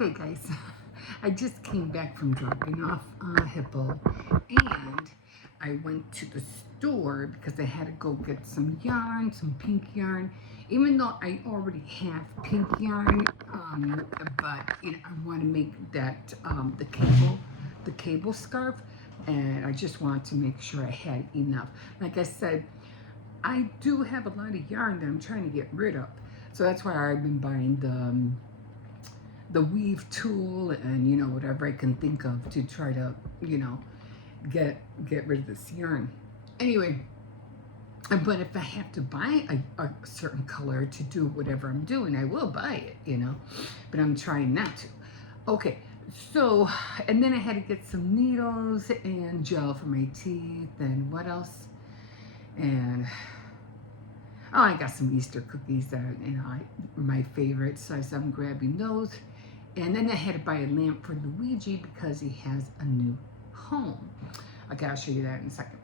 Okay, guys, I just came back from dropping off Hippo, and I went to the store because I had to go get some yarn, some pink yarn. Even though I already have pink yarn, but I want to make that the cable scarf, and I just wanted to make sure I had enough. Like I said, I do have a lot of yarn that I'm trying to get rid of, so that's why I've been buying the weave tool and whatever I can think of to try to get rid of this yarn. Anyway, but if I have to buy a certain color to do whatever I'm doing, I will buy it, but I'm trying not to. Okay, so, and then I had to get some needles and gel for my teeth, and what else? And oh, I got some Easter cookies that are my favorite, so I'm grabbing those. And then I had to buy a lamp for Luigi because he has a new home. Okay, I'll show you that in a second.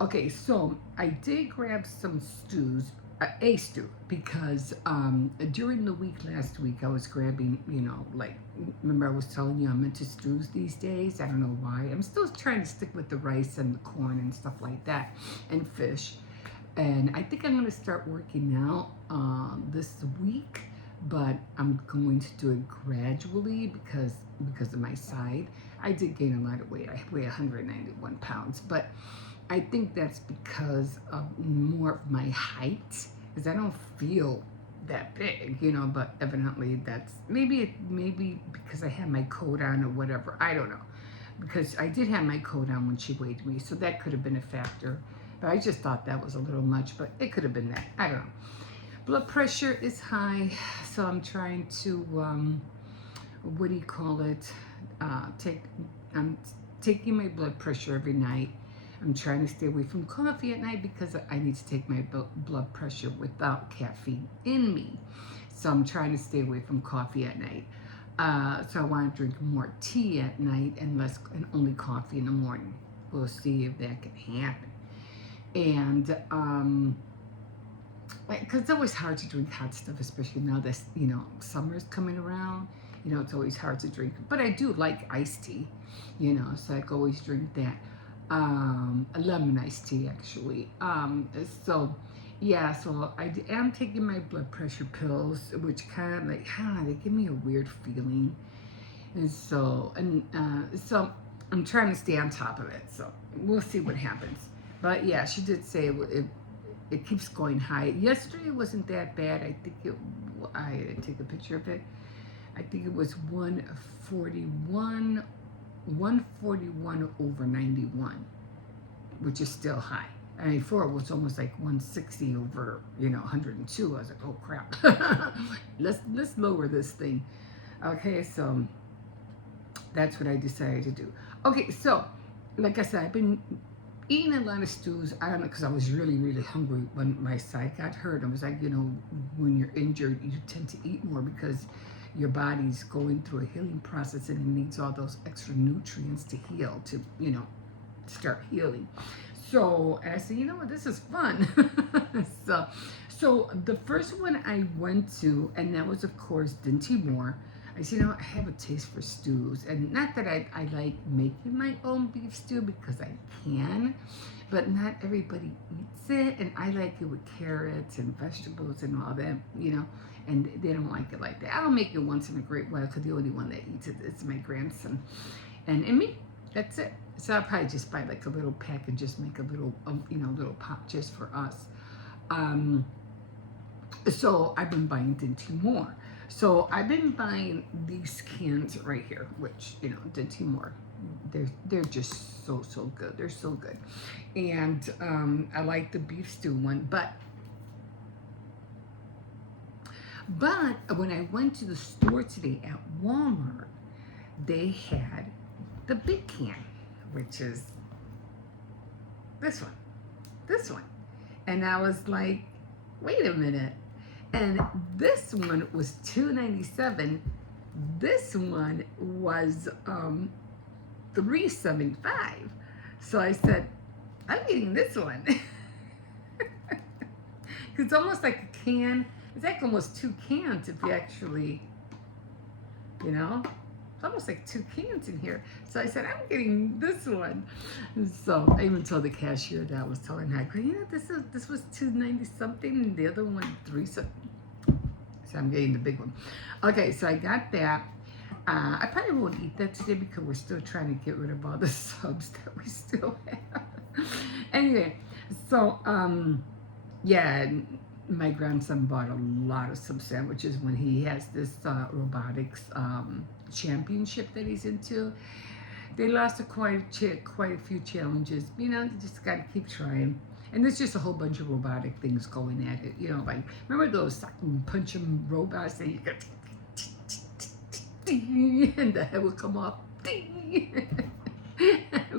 Okay, so I did grab some stews, a stew, because during the week last week I was grabbing, like, remember I was telling you I'm into stews these days? I don't know why. I'm still trying to stick with the rice and the corn and stuff like that, and fish. And I think I'm going to start working out this week, but I'm going to do it gradually because of my side. I did gain a lot of weight. I weigh 191 pounds, but I think that's because of more of my height, because I don't feel that big, but evidently that's maybe because I had my coat on or whatever. I don't know, because I did have my coat on when she weighed me, so that could have been a factor. But I just thought that was a little much, but it could have been that. I don't know. Blood pressure is high, so I'm trying to, what do you call it? I'm taking my blood pressure every night. I'm trying to stay away from coffee at night because I need to take my blood pressure without caffeine in me. So I'm trying to stay away from coffee at night. So I want to drink more tea at night and only coffee in the morning. We'll see if that can happen. And because it's always hard to drink hot stuff, especially now that summer's coming around. It's always hard to drink, but I do like iced tea, so I can always drink that. A lemon iced tea, actually. So yeah, so I am taking my blood pressure pills, which kind of like, they give me a weird feeling, and so so I'm trying to stay on top of it. So we'll see what happens. But yeah, she did say it keeps going high. Yesterday it wasn't that bad. I think I take a picture of it. I think it was 141 over 91, which is still high. I mean, before it was almost like 160 over 102. I was like, oh crap. let's lower this thing. Okay, so that's what I decided to do. Okay, so like I said, I've been eating a lot of stews. I don't know, because I was really, really hungry when my side got hurt. I was like, when you're injured, you tend to eat more because your body's going through a healing process and it needs all those extra nutrients to heal, to, start healing. So, and I said, what, this is fun. so the first one I went to, and that was, of course, Dinty. I said, I have a taste for stews. And not that I like making my own beef stew, because I can, but not everybody eats it. And I like it with carrots and vegetables and all that, and they don't like it like that. I'll make it once in a great while, because the only one that eats it is my grandson. And me, that's it. So I'll probably just buy like a little pack and just make a little, little pot just for us. So I've been buying Dinty. So I've been buying these cans right here, which, Dinty. They're just so good. They're so good. And I like the beef stew one, but when I went to the store today at Walmart, they had the big can, which is this one. And I was like, wait a minute. And this one was $2.97. This one was $3.75. So I said, I'm getting this one. It's almost like a can. It's like almost two cans if you actually you know? It's almost like 2 cans in here. So I said, I'm getting this one. So I even told the cashier that I was telling her, you know, this was 2.90 something, and the other one 3 something. So I'm getting the big one. Okay, so I got that. I probably won't eat that today because we're still trying to get rid of all the subs that we still have. Anyway, so yeah, my grandson bought a lot of sub sandwiches when he has this robotics championship that he's into. They lost quite a few challenges. You know, you just got to keep trying. And there's just a whole bunch of robotic things going at it. You know, like remember those suck and punch 'em robots that you go and the head would come off. We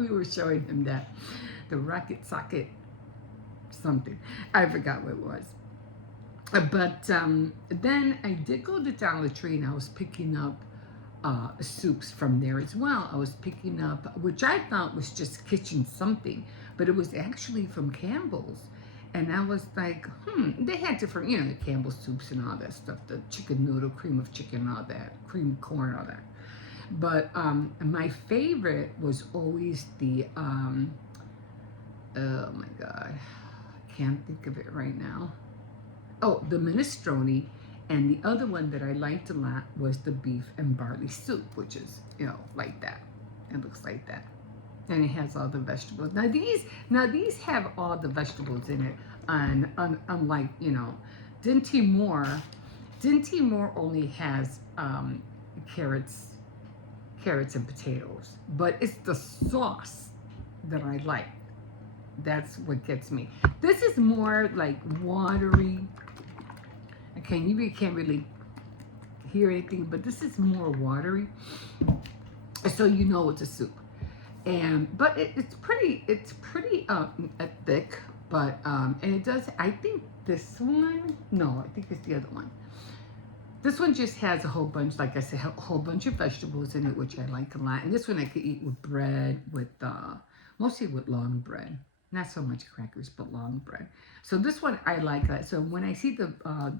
were showing him that the rocket socket something. I forgot what it was. But then I did go to Dollar Tree and I was picking up soups from there as well. I was picking up, which I thought was just kitchen something, but it was actually from Campbell's. And I was like, they had different, you know, Campbell's soups and all that stuff, the chicken noodle, cream of chicken, all that, cream of corn, all that. But my favorite was always the, oh my God, I can't think of it right now. Oh, the minestrone. And the other one that I liked a lot was the beef and barley soup, which is, you know, like that. It looks like that. And it has all the vegetables. Now these have all the vegetables in it. And unlike, you know, Dinty Moore only has carrots and potatoes. But it's the sauce that I like. That's what gets me. This is more like watery. Okay, you can't really hear anything, but this is more watery, so you know it's a soup. But it's pretty thick, but and it does. I think this one, no, I think it's the other one. This one just has a whole bunch, like I said, a whole bunch of vegetables in it, which I like a lot. And this one I could eat with bread, with mostly with long bread. Not so much crackers, but long bread. So this one I like that. So when I see the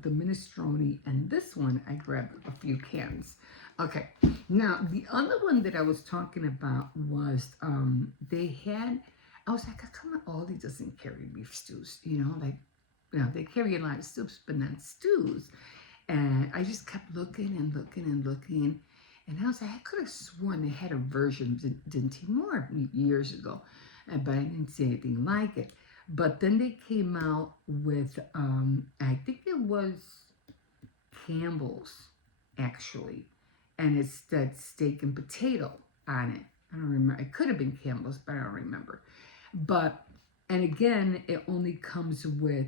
minestrone and this one, I grab a few cans. Okay. Now the other one that I was talking about was they had. I was like, how come Aldi doesn't carry beef stews? You know, like, you know, they carry a lot of soups, but not stews. And I just kept looking and looking and looking. And I was like, I could have sworn they had a version of Dinty Moore years ago, but I didn't see anything like it. But then they came out with, I think it was Campbell's, actually. And it's that steak and potato on it. I don't remember. It could have been Campbell's, but I don't remember. But, and again, it only comes with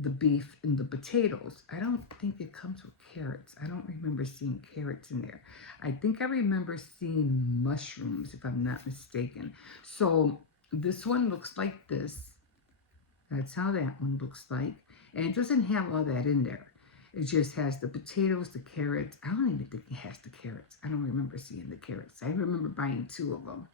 the beef and the potatoes. I don't think it comes with carrots. I don't remember seeing carrots in there. I think I remember seeing mushrooms, if I'm not mistaken. So this one looks like this. That's how that one looks like. And it doesn't have all that in there. It just has the potatoes, the carrots. I don't even think it has the carrots. I don't remember seeing the carrots. I remember buying 2 of them.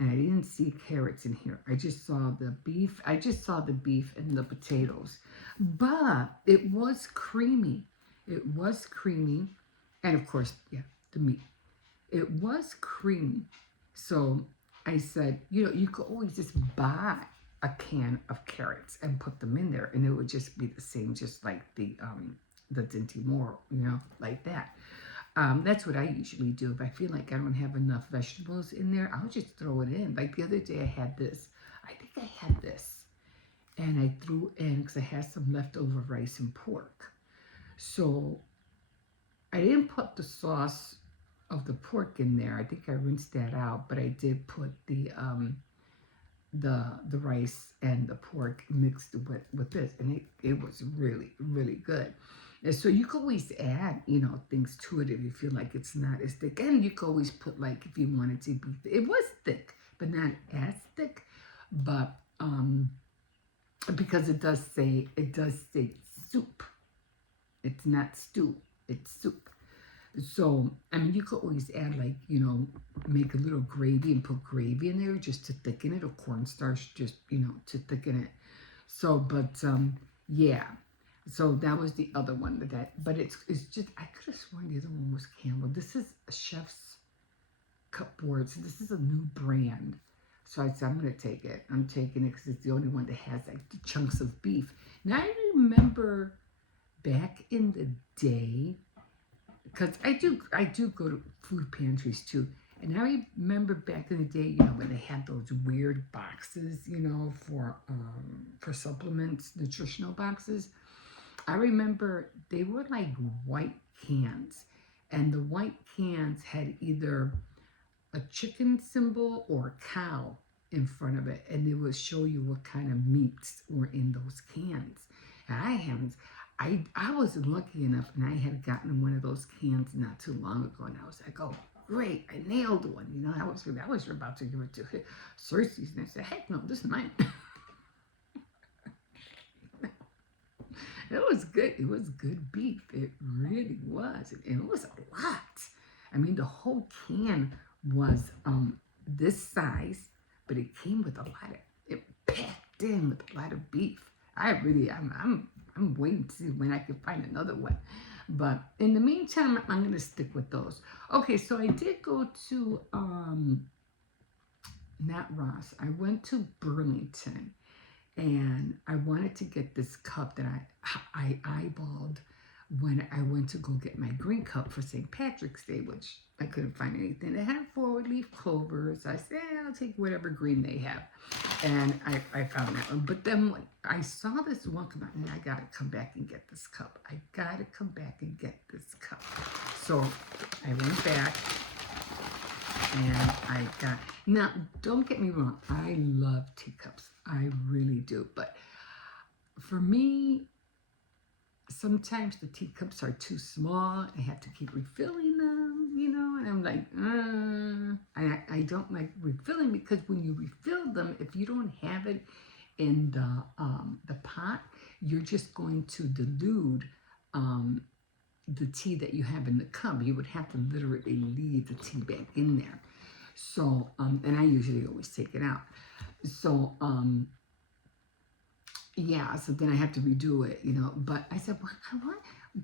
And I didn't see carrots in here. I just saw the beef. I just saw the beef and the potatoes. But it was creamy. It was creamy. And of course, yeah, the meat. It was creamy. So I said, you know, you could always just buy a can of carrots and put them in there. And it would just be the same, just like the Dinty Moore, you know, like that. That's what I usually do. If I feel like I don't have enough vegetables in there, I'll just throw it in. Like the other day I had this. I think I had this. And I threw in, because I had some leftover rice and pork. So I didn't put the sauce of the pork in there. I think I rinsed that out. But I did put the rice and the pork mixed with this. And it was really, really good. And so you could always add, you know, things to it if you feel like it's not as thick. And you could always put, like, if you wanted to be, it was thick, but not as thick. But because it does say soup. It's not stew, it's soup. So, I mean, you could always add, like, you know, make a little gravy and put gravy in there just to thicken it, or cornstarch just, you know, to thicken it. So, but, yeah. So that was the other one but it's just, I could have sworn the other one was Campbell. This is a Chef's Cupboard. So this is a new brand. So I said, I'm going to take it. I'm taking it because it's the only one that has like the chunks of beef. Now I remember back in the day, because I do go to food pantries too. And I remember back in the day, when they had those weird boxes, for supplements, nutritional boxes. I remember they were like white cans, and the white cans had either a chicken symbol or a cow in front of it, and they would show you what kind of meats were in those cans. And I was lucky enough, and I had gotten one of those cans not too long ago, and I was like, oh, great, I nailed one. I was about to give it to Cersei's, and I said, heck no, this is mine. It was good. It was good beef. It really was. And it was a lot. I mean, the whole can was this size, but it came with a lot of, it packed in with a lot of beef. I'm waiting to see when I can find another one. But in the meantime, I'm going to stick with those. Okay, so I did go to, not Ross, I went to Burlington. And I wanted to get this cup that I eyeballed when I went to go get my green cup for St. Patrick's Day, which I couldn't find anything. They had 4-leaf clovers. I said, I'll take whatever green they have. And I found that one. But then when I saw this one come out, and I got to come back and get this cup. I got to come back and get this cup. So I went back. And now, don't get me wrong, I love teacups. I really do. But for me, sometimes the teacups are too small. I have to keep refilling them, and I'm like, I don't like refilling, because when you refill them, if you don't have it in the pot, you're just going to dilute the tea that you have in the cup. You would have to literally leave the tea back in there. So, and I usually always take it out. So, yeah, so then I have to redo it, But I said,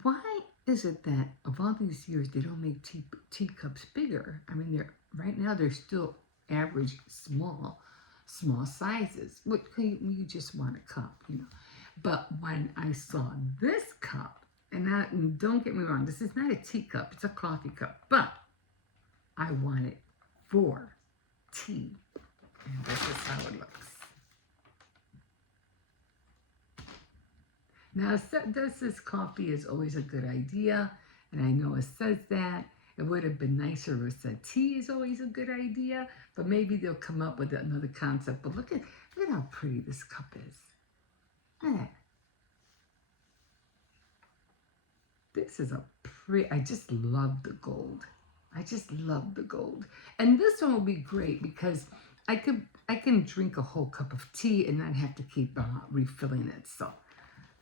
why is it that of all these years they don't make teacups bigger? I mean, right now they're still average small sizes. What you just want a cup, But when I saw this cup, and don't get me wrong, this is not a teacup, it's a coffee cup, but I want it for tea. And this is how it looks. Now, this says coffee is always a good idea, and I know it says that. It would have been nicer if it said tea is always a good idea, but maybe they'll come up with another concept. But look at how pretty this cup is. Look at that. This is I just love the gold. I just love the gold. And this one will be great because I can drink a whole cup of tea and not have to keep refilling it. So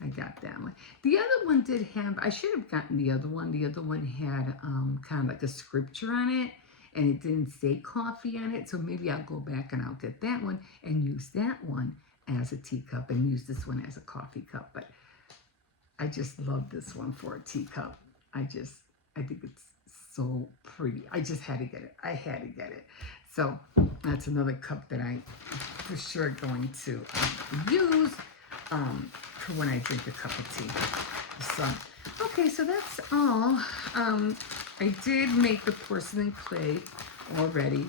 I got that one. The other one did have, I should have gotten the other one. The other one had kind of like a scripture on it, and it didn't say coffee on it. So maybe I'll go back and I'll get that one and use that one as a teacup and use this one as a coffee cup. But I just love this one for a teacup. I think it's so pretty. I just had to get it. I had to get it. So that's another cup that I for sure going to use for when I drink a cup of tea. So, okay, so that's all. I did make the porcelain clay already.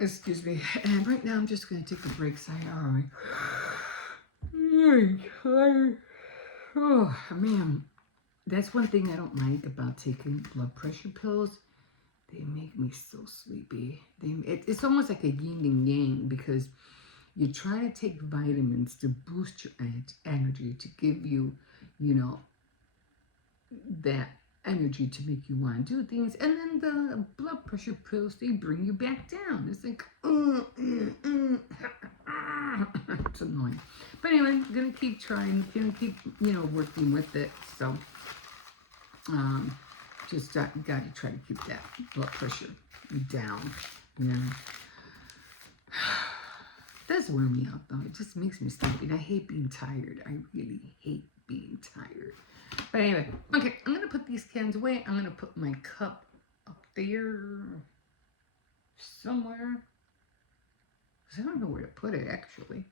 Excuse me. And right now I'm just going to take a break. Oh, man. That's one thing I don't like about taking blood pressure pills. They make me so sleepy. It's almost like a yin and yang, because you try to take vitamins to boost your energy, to give you, that energy to make you want to do things. And then the blood pressure pills, they bring you back down. It's like, it's annoying. But anyway, I'm going to keep trying, keep, working with it. So, just got to try to keep that blood pressure down, does wear me out though. It just makes me sleepy. And I hate being tired. I really hate being tired. But anyway, okay, I'm going to put these cans away. I'm going to put my cup up there somewhere. I don't know where to put it actually.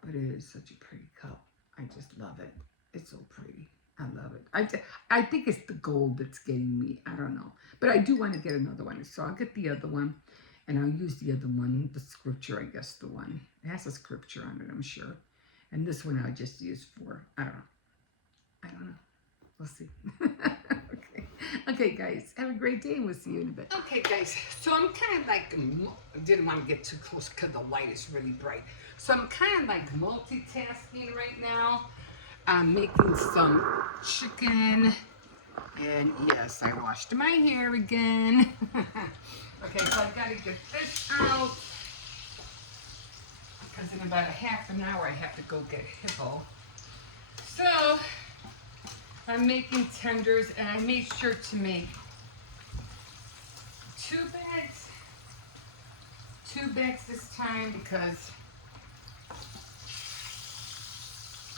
But it is such a pretty cup. I just love it. It's so pretty. I love it. I think it's the gold that's getting me. I don't know. But I do want to get another one. So I'll get the other one. And I'll use the other one, the scripture, I guess, the one. It has a scripture on it, I'm sure. And this one I'll just use for, I don't know. We'll see. Okay. Okay, guys. Have a great day, and we'll see you in a bit. Okay, guys. So I'm kind of like, I didn't want to get too close because the light is really bright. So I'm kind of like multitasking right now. I'm making some chicken. And yes, I washed my hair again. Okay, so I gotta get this out. Because in about a half an hour I have to go get Hippo. So I'm making tenders, and I made sure to make 2 bags. 2 bags this time because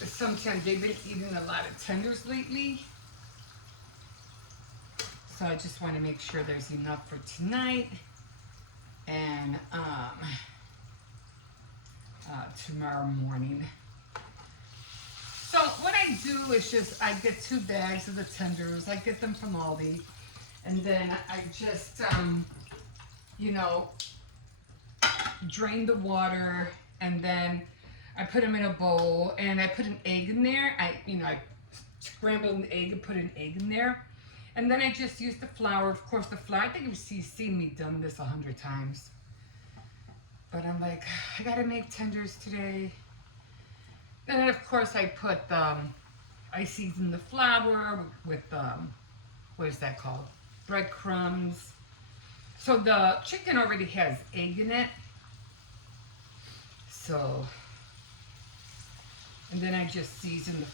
sometimes they've been eating a lot of tenders lately. So I just want to make sure there's enough for tonight and tomorrow morning. So what I do is just, I get 2 bags of the tenders. I get them from Aldi. And then I just, you know, drain the water, and then I put them in a bowl, and I put an egg in there. I scrambled an egg and put an egg in there. And then I just use the flour. Of course, the flour, I think you've seen me done this 100 times. But I'm like, I gotta make tenders today. And then, of course, I put, I season the flour with, what is that called? Breadcrumbs. So the chicken already has egg in it. So, and then I just season,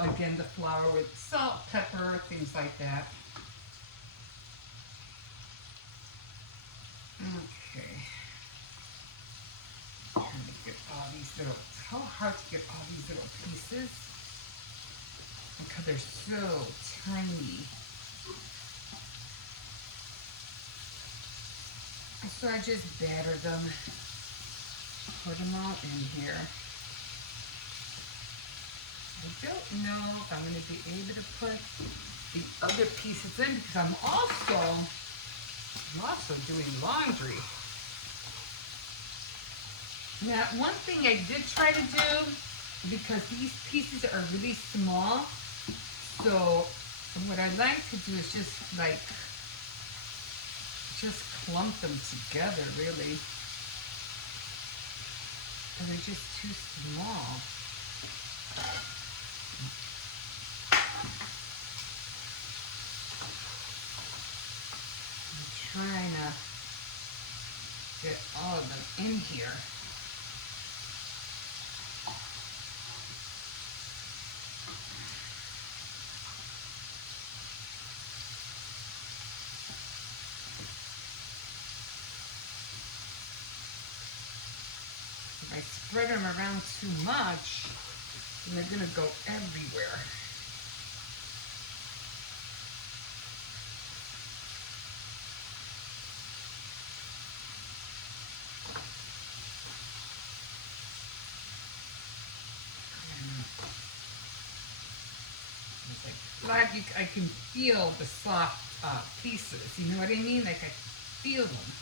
again, the flour with salt, pepper, things like that. Okay. Trying to get all these little, it's so hard to get all these little pieces because they're so tiny. So I just batter them, put them all in here. I don't know if I'm going to be able to put the other pieces in because I'm also doing laundry. Now, one thing I did try to do, because these pieces are really small, so what I like to do is just clump them together, really. And they're just too small. I'm trying to get all of them in here. If I spread them around too much, then they're going to go everywhere. Like I can feel the soft pieces, you know what I mean? Like I feel them.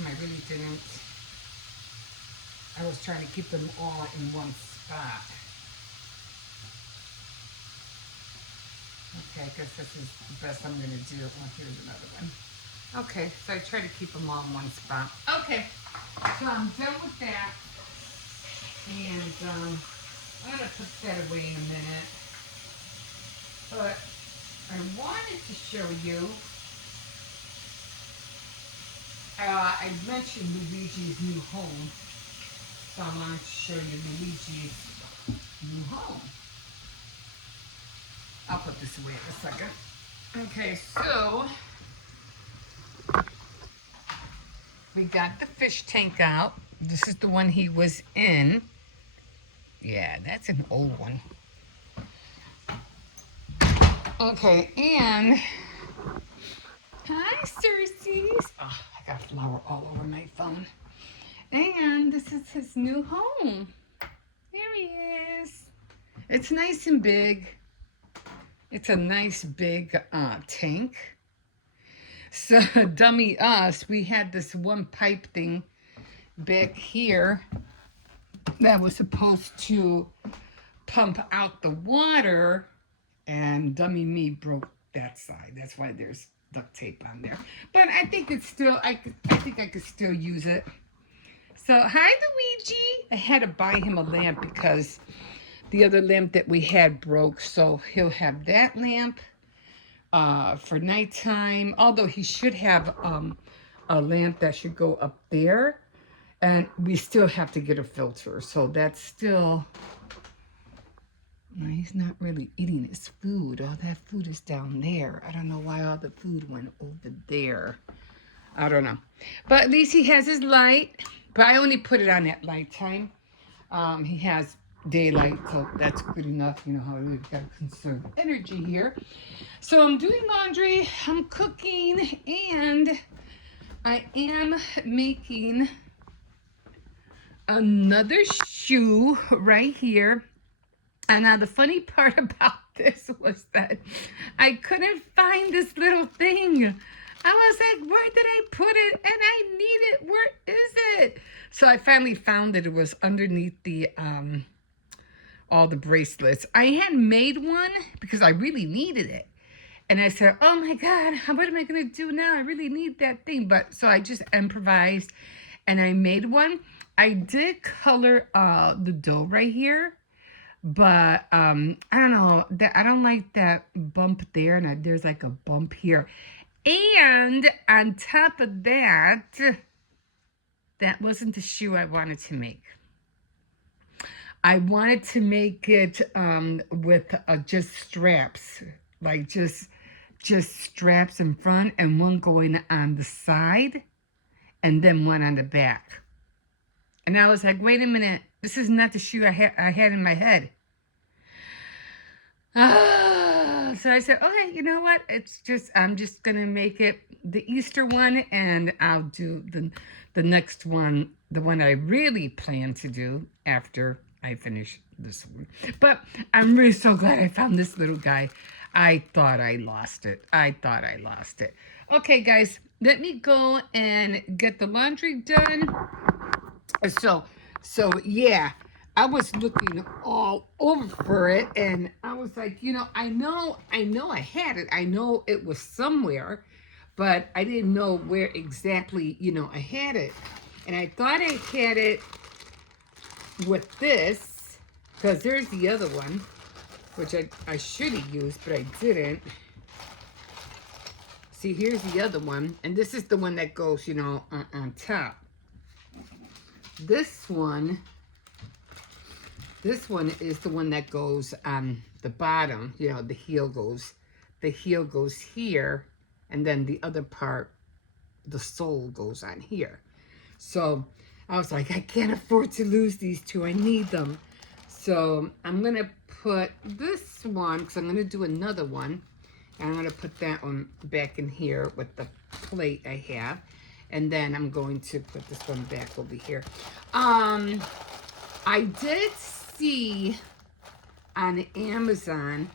I really didn't. I was trying to keep them all in one spot. Okay, I guess this is the best I'm going to do. Well, here's another one. Okay, so I try to keep them all in one spot. Okay, so I'm done with that. And I'm going to put that away in a minute. But I wanted to show you, I mentioned Luigi's new home. So I want to show you Luigi's new home. I'll put this away in a second. Okay, so we got the fish tank out. This is the one he was in. Yeah, that's an old one. Okay, and hi, Circes. Oh, I got flour all over my phone. And this is his new home. There he is. It's nice and big. It's a nice big tank. So, dummy us, we had this one pipe thing back here that was supposed to pump out the water, and dummy me broke that side. That's why there's duct tape on there. But I think it's still, I think I could still use it. So, hi Luigi. I had to buy him a lamp because the other lamp that we had broke. So he'll have that lamp for nighttime. Although he should have a lamp that should go up there. And we still have to get a filter. So that's still... Well, he's not really eating his food. All that food is down there. I don't know why all the food went over there. I don't know. But at least he has his light. But I only put it on at light time. He has daylight, so that's good enough. You know how we've got to conserve energy here. So I'm doing laundry, I'm cooking, and I am making another shoe right here. And now the funny part about this was that I couldn't find this little thing. I was like, where did I put it? And I need it. Where is it? So I finally found it. It was underneath the all the bracelets. I had made one because I really needed it. And I said, oh my God, what am I going to do now? I really need that thing. But so I just improvised and I made one. I did color the dough right here. But I don't know, that I don't like that bump there, and there's like a bump here. And on top of that, that wasn't the shoe I wanted to make. I wanted to make it with just straps, like just straps in front and one going on the side and then one on the back. And I was like, wait a minute, this is not the shoe I had in my head. So I said, okay, you know what? I'm just going to make it the Easter one, and I'll do the next one, the one I really plan to do after I finish this one. But I'm really so glad I found this little guy. I thought I lost it. Okay, guys, let me go and get the laundry done. So yeah, I was looking all over for it, and I was like, you know I had it. I know it was somewhere, but I didn't know where exactly, I had it. And I thought I had it with this, because there's the other one, which I should have used, but I didn't. See, here's the other one, and this is the one that goes, on top. This one is the one that goes on the bottom. The heel goes here, and then the other part, the sole goes on here. So I was like, I can't afford to lose these two. I need them. So I'm going to put this one, because I'm going to do another one. And I'm going to put that one back in here with the plate I have. And then I'm going to put this one back over here. I did see on Amazon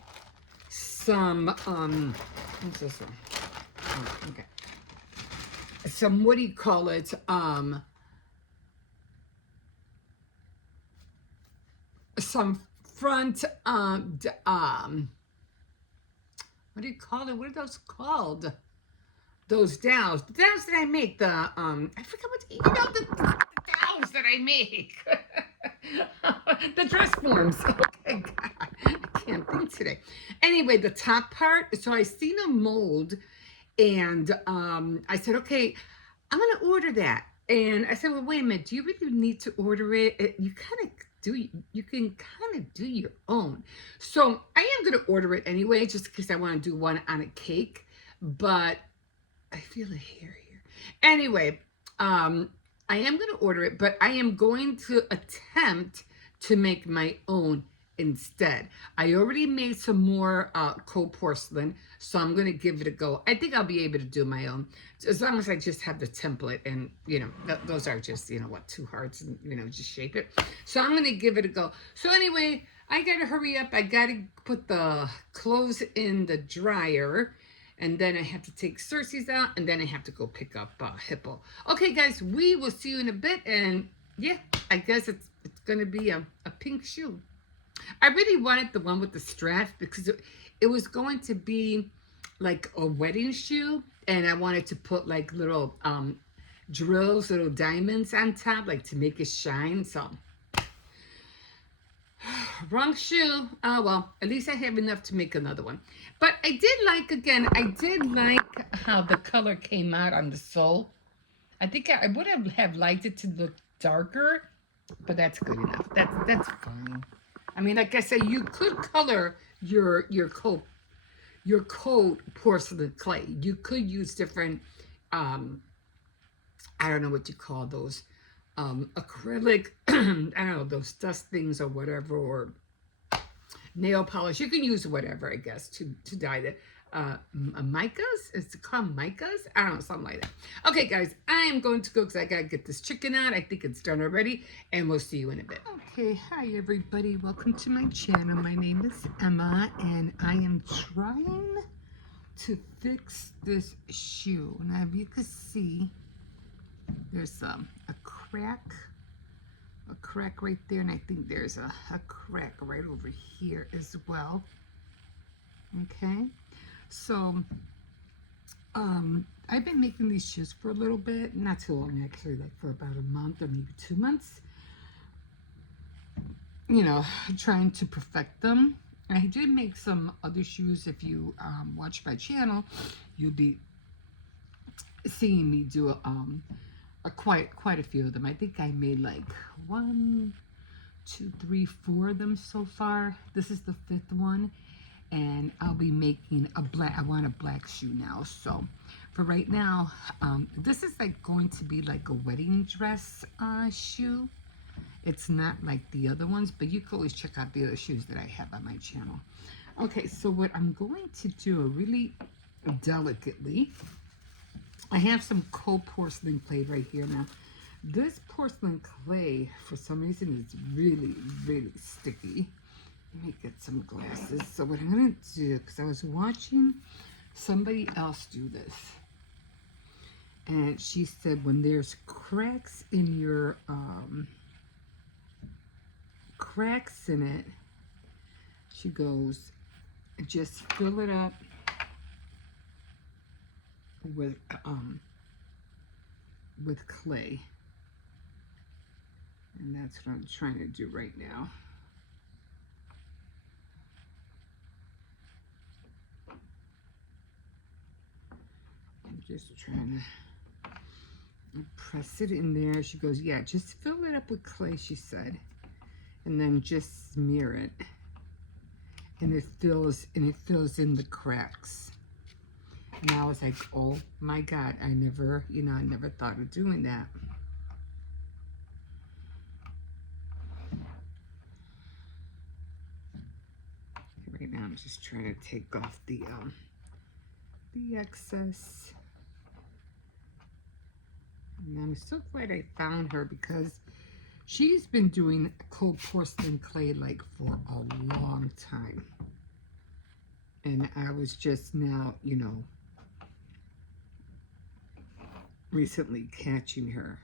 some, what's this one? Oh, okay. Some, what do you call it? Some front, what do you call it? What are those called? Those dowels. The dowels that I make, I forget what, the dowels that I make. The dress forms. Okay, God, I can't think today. Anyway, the top part, so I seen a mold, and I said, okay, I'm going to order that. And I said, well, wait a minute, do you really need to order it? You kind of you can kind of do your own. So I am going to order it anyway, just because I want to do one on a cake. But I feel a hair here. Anyway, I am going to order it, but I am going to attempt to make my own instead. I already made some more cold porcelain, so I'm going to give it a go. I think I'll be able to do my own, as long as I just have the template, and those are just, what, 2 hearts, and just shape it. So I'm going to give it a go. So anyway, I got to hurry up. I got to put the clothes in the dryer, and then I have to take Cersei's out, and then I have to go pick up Hippo. Okay, guys, we will see you in a bit, and yeah, I guess it's going to be a pink shoe. I really wanted the one with the straps because it was going to be like a wedding shoe, and I wanted to put like little drills, little diamonds on top, like to make it shine. So wrong shoe. Oh well, at least I have enough to make another one. But I did like how the color came out on the sole. I think I would have liked it to look darker, but that's good enough. That's fine. I mean, like I said, you could color your coat porcelain clay. You could use different I don't know what you call those, acrylic, I don't know, those dust things or whatever, or nail polish. You can use whatever, I guess, to dye it. Micas? Is it called micas? I don't know, something like that. Okay, guys, I am going to go because I got to get this chicken out. I think it's done already, and we'll see you in a bit. Okay, hi, everybody. Welcome to my channel. My name is Emma, and I am trying to fix this shoe. Now, if you can see, there's a crack right there, and I think there's a crack right over here as well. Okay, so I've been making these shoes for a little bit, not too long actually, like for about a month or maybe 2 months, trying to perfect them. I did make some other shoes. If you watch my channel, you'll be seeing me do quite a few of them. I think I made like 1, 2, 3, 4 of them so far. This is the 5th one, and I'll be making I want a black shoe now. So for right now, this is like going to be like a wedding dress shoe. It's not like the other ones, but you can always check out the other shoes that I have on my channel. Okay, so what I'm going to do really delicately, I have some cold porcelain clay right here. Now, this porcelain clay, for some reason, is really, really sticky. Let me get some glasses. So what I'm going to do, because I was watching somebody else do this, and she said when there's cracks in your, cracks in it, she goes, just fill it up with clay, and that's what I'm trying to do right now. I'm just trying to press it in there. She goes, yeah, just fill it up with clay, she said, and then just smear it, and it fills in the cracks. And I was like, oh my God, I never thought of doing that. Right now I'm just trying to take off the excess. And I'm so glad I found her, because she's been doing cold porcelain clay like for a long time. And I was just now, recently catching her.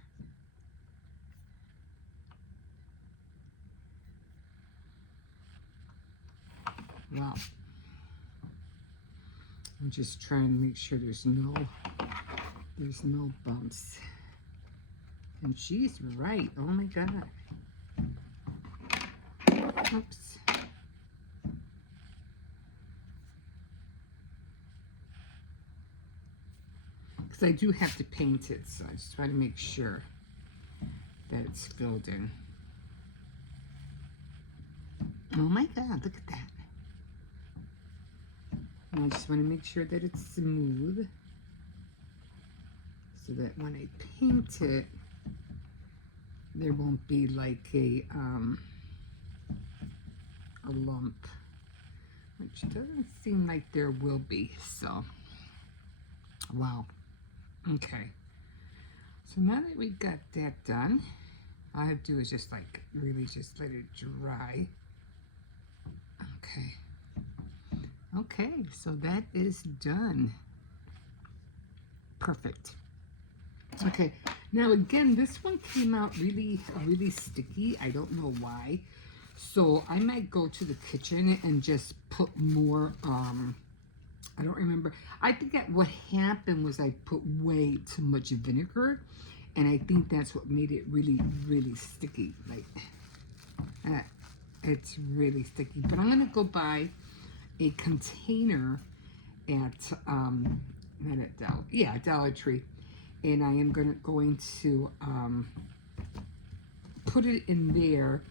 Wow. I'm just trying to make sure there's no bumps. And she's right. Oh my God. Oops. Because I do have to paint it, so I just try to make sure that it's filled in. Oh my God, look at that. I just want to make sure that it's smooth so that when I paint it, there won't be like a lump, which doesn't seem like there will be. So, wow. Okay. So now that we got that done, all I have to do is just like really just let it dry. Okay. Okay, so that is done. Perfect. Okay, now again, this one came out really sticky. I don't know why. So I might go to the kitchen and just put more, I don't remember. I think that what happened was I put way too much vinegar, and I think that's what made it really sticky. Like, it's really sticky. But I'm gonna go buy a container at not at Dollar Tree, and I am going to put it in there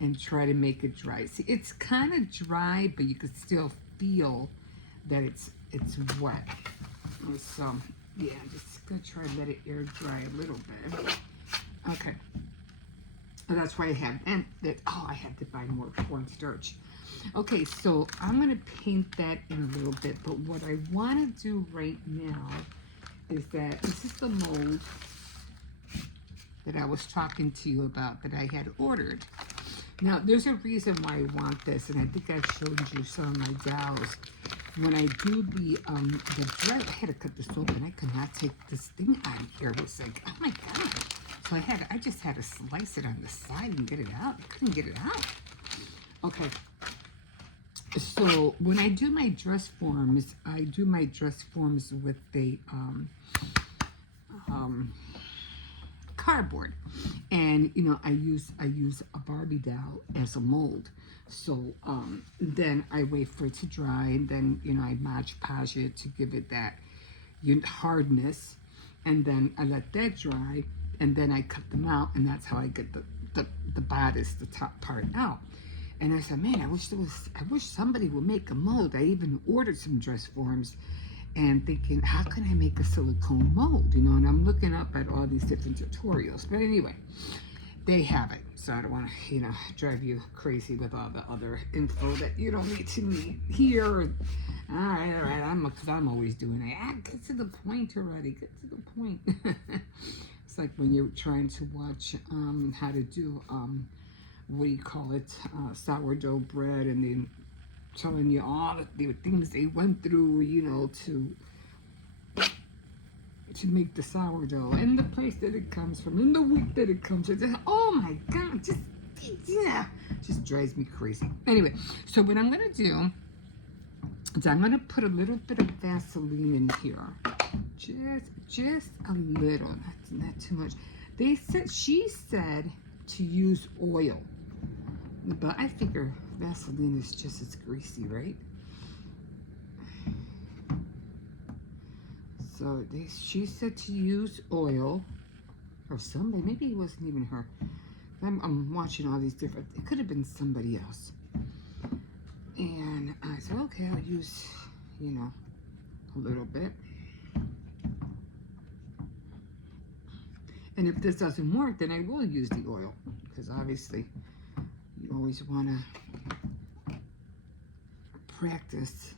and try to make it dry. See, it's kind of dry, but you can still feel that it's wet. So yeah, I'm just gonna try to let it air dry a little bit. Okay. That's why I had, and that, oh, I had to buy more cornstarch. Okay, so I'm going to paint that in a little bit, but what I want to do right now is that this is the mold that I was talking to you about that I had ordered. Now, there's a reason why I want this, and I think I showed you some of my dowels. When I do the dress, I had to cut this open. I could not take this thing out of here. It was like, oh my God. So I just had to slice it on the side and get it out. I couldn't get it out. Okay. So when I do my dress forms, I do my dress forms with the cardboard, and you know I use a Barbie doll as a mold. So then I wait for it to dry, and then you know I Mod Podge it to give it that hardness, and then I let that dry, and then I cut them out, and that's how I get the bodice, the top part out. And I said, man, I wish somebody would make a mold. I even ordered some dress forms, and thinking, how can I make a silicone mold? You know, and I'm looking up at all these different tutorials. But anyway, they have it. So I don't want to, you know, drive you crazy with all the other info that you don't need to need here. All right, because I'm always doing it. Get to the point already. Get to the point. It's like when you're trying to watch how to do what do you call it, sourdough bread, and then telling you all the things they went through, you know, to make the sourdough, and the place that it comes from, and the week that it comes from. Oh my God, just drives me crazy. Anyway, so what I'm gonna do is I'm gonna put a little bit of Vaseline in here, just a little, not too much. She said to use oil. But I figure Vaseline is just as greasy, right? So she said to use oil, or somebody, maybe it wasn't even her. I'm watching all these different, it could have been somebody else. And I said, okay, I'll use, you know, a little bit. And if this doesn't work, then I will use the oil, because obviously you always want to practice,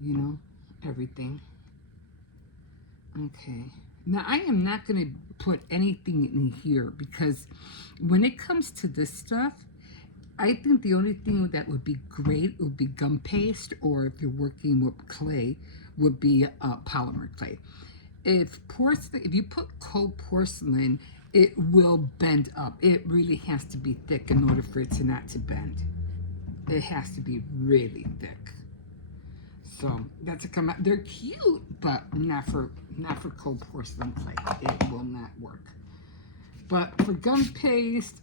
you know, everything. Okay. Now, I am not going to put anything in here, because when it comes to this stuff, I think the only thing that would be great would be gum paste, or if you're working with clay, would be polymer clay. If you put cold porcelain, it will bend up. It really has to be thick in order for it to not to bend. It has to be really thick. So that's a come out. They're cute, but not for cold porcelain clay. It will not work. But for gum paste,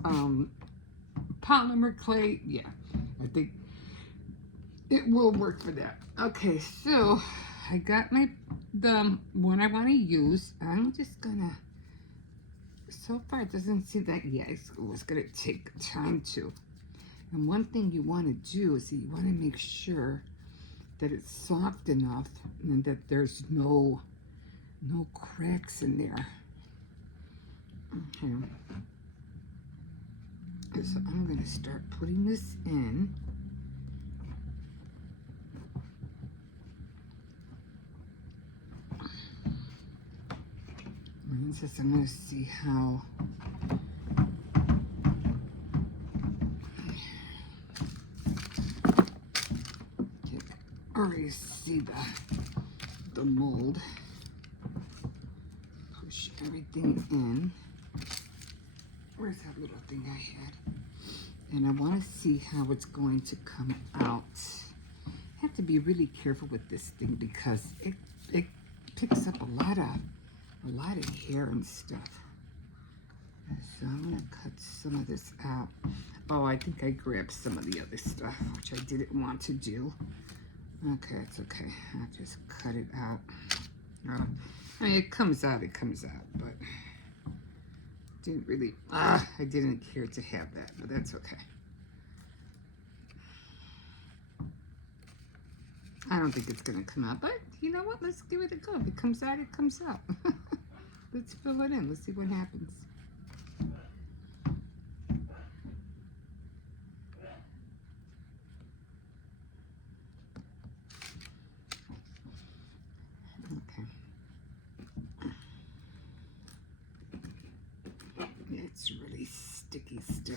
polymer clay, yeah, I think it will work for that. Okay, so I got the one I want to use. I'm just gonna. So far, it doesn't seem that, yeah, it's going to take time to And one thing you want to do is you want to make sure that it's soft enough and that there's no cracks in there. Okay. So I'm going to start putting this in. And this I'm going to see how you can already see the mold. Push everything in. Where's that little thing I had? And I want to see how it's going to come out. I have to be really careful with this thing because it picks up a lot of hair and stuff. So I'm gonna cut some of this out. Oh, I think I grabbed some of the other stuff, which I didn't want to do. Okay, it's okay. I'll just cut it out. I mean, it comes out, but didn't really, I didn't care to have that, but that's okay. I don't think it's gonna come out, but you know what? Let's give it a go. If it comes out, it comes out. Let's fill it in. Let's see what happens. Okay. It's really sticky still.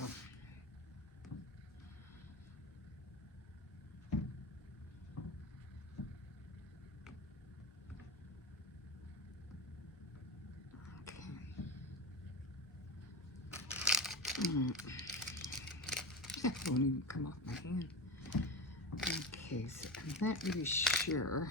That won't even come off my hand. Okay, so I'm not really sure.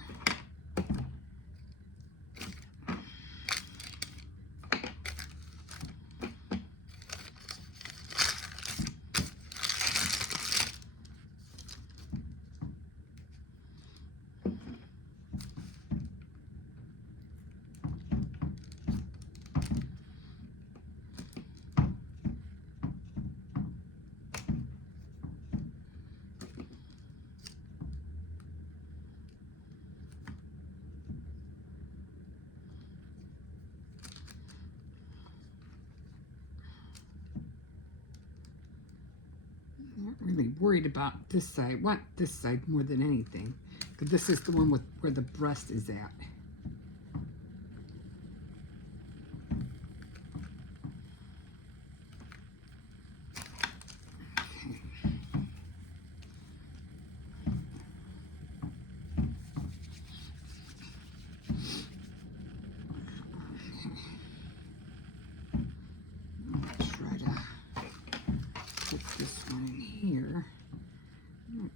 I'm not really worried about this side. I want this side more than anything, because this is the one with where the breast is at.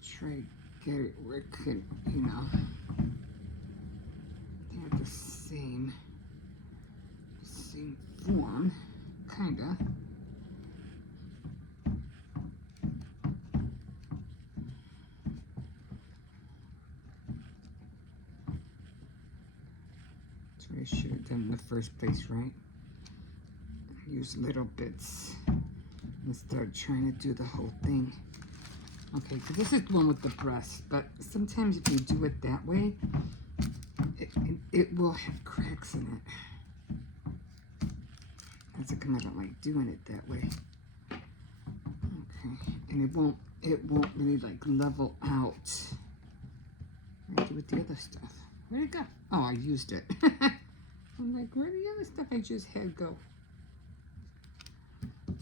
Try to get it where it could, you know, have the same form, kinda. That's what I should have done in the first place, right? Use little bits instead of trying to do the whole thing. Okay, so this is the one with the breast, but sometimes if you do it that way, it will have cracks in it. That's how come I don't like doing it that way. Okay, and it won't really like level out. What do I do with the other stuff? Where'd it go? Oh, I used it. I'm like, where'd the other stuff I just had go?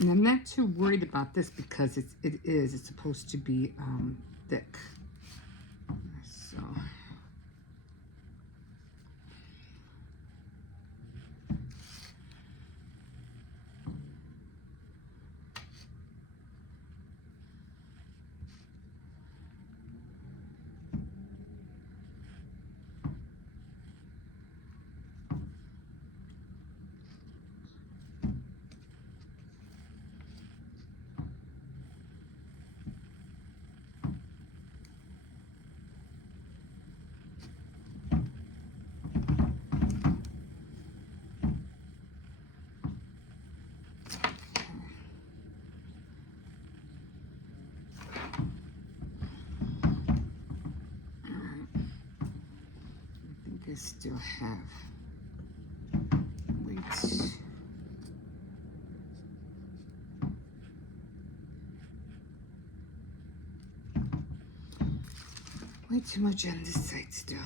And I'm not too worried about this because it's supposed to be thick. So I still have. Wait. Way too much on this side still.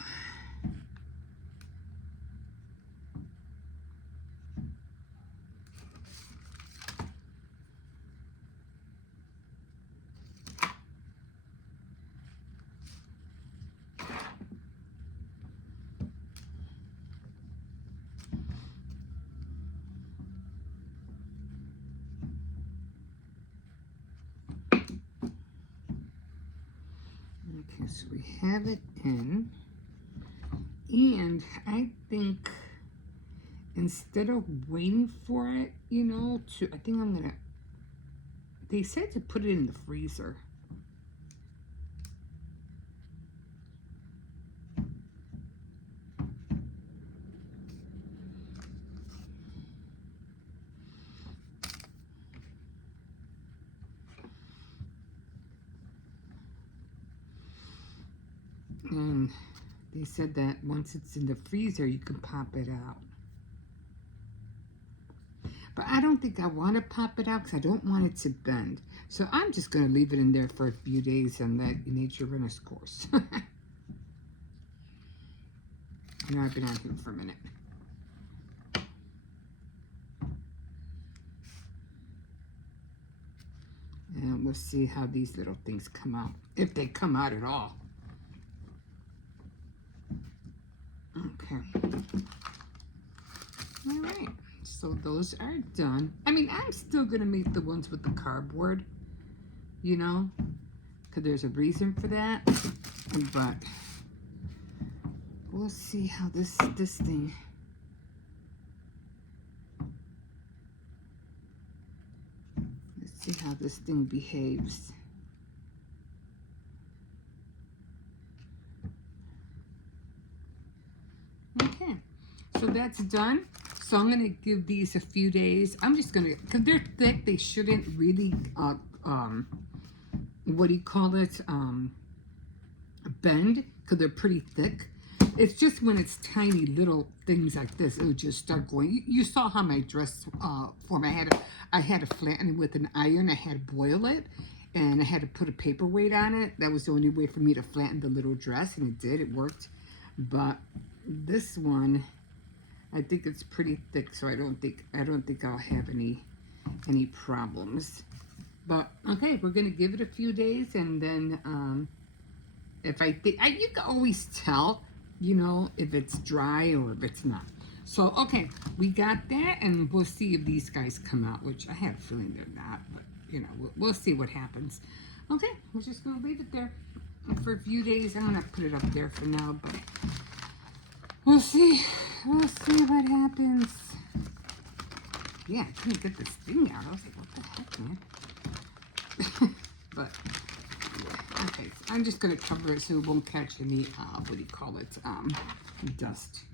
Okay, so we have it in, and I think instead of waiting for it, you know, I think I'm gonna, they said to put it in the freezer. And they said that once it's in the freezer, you can pop it out. But I don't think I want to pop it out because I don't want it to bend. So I'm just going to leave it in there for a few days and let nature run its course. I know I've been on here for a minute. And we'll see how these little things come out, if they come out at all. Okay. All right. So those are done. I mean, I'm still going to make the ones with the cardboard, you know, because there's a reason for that. But we'll see how this thing. Let's see how this thing behaves. Okay, so that's done. So I'm gonna give these a few days. I'm just gonna, because they're thick, they shouldn't really, what do you call it, bend, because they're pretty thick. It's just when it's tiny little things like this, it would just start going. You saw how my dress form. I had to flatten it with an iron. I had to boil it, and I had to put a paperweight on it. That was the only way for me to flatten the little dress, and it did. It worked. But this one, I think it's pretty thick, so I don't think I'll have any problems. But okay, we're gonna give it a few days, and then if I think you can always tell, you know, if it's dry or if it's not. So okay, we got that, and we'll see if these guys come out, which I have a feeling they're not, but you know, we'll see what happens. Okay, we're just gonna leave it there for a few days. I'm gonna put it up there for now, but we'll see what happens. Yeah, I couldn't get this thing out. I was like, what the heck, man? But yeah, okay, so I'm just gonna cover it so it won't catch any what do you call it, dust.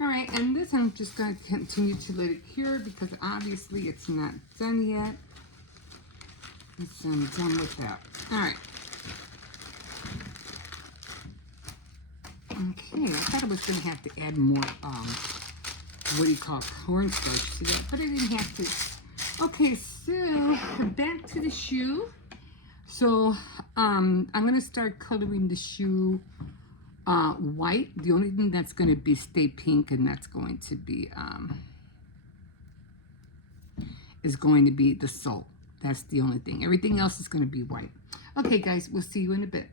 All right, and this I'm just gonna continue to let it cure because obviously it's not done yet. So I'm done with that. All right. Okay, I thought I was gonna have to add more what do you call it, cornstarch to that, but I didn't have to. Okay, so back to the shoe. So I'm gonna start coloring the shoe white. The only thing that's gonna be stay pink, and that's going to be the sole. That's the only thing. Everything else is gonna be white. Okay, guys, we'll see you in a bit.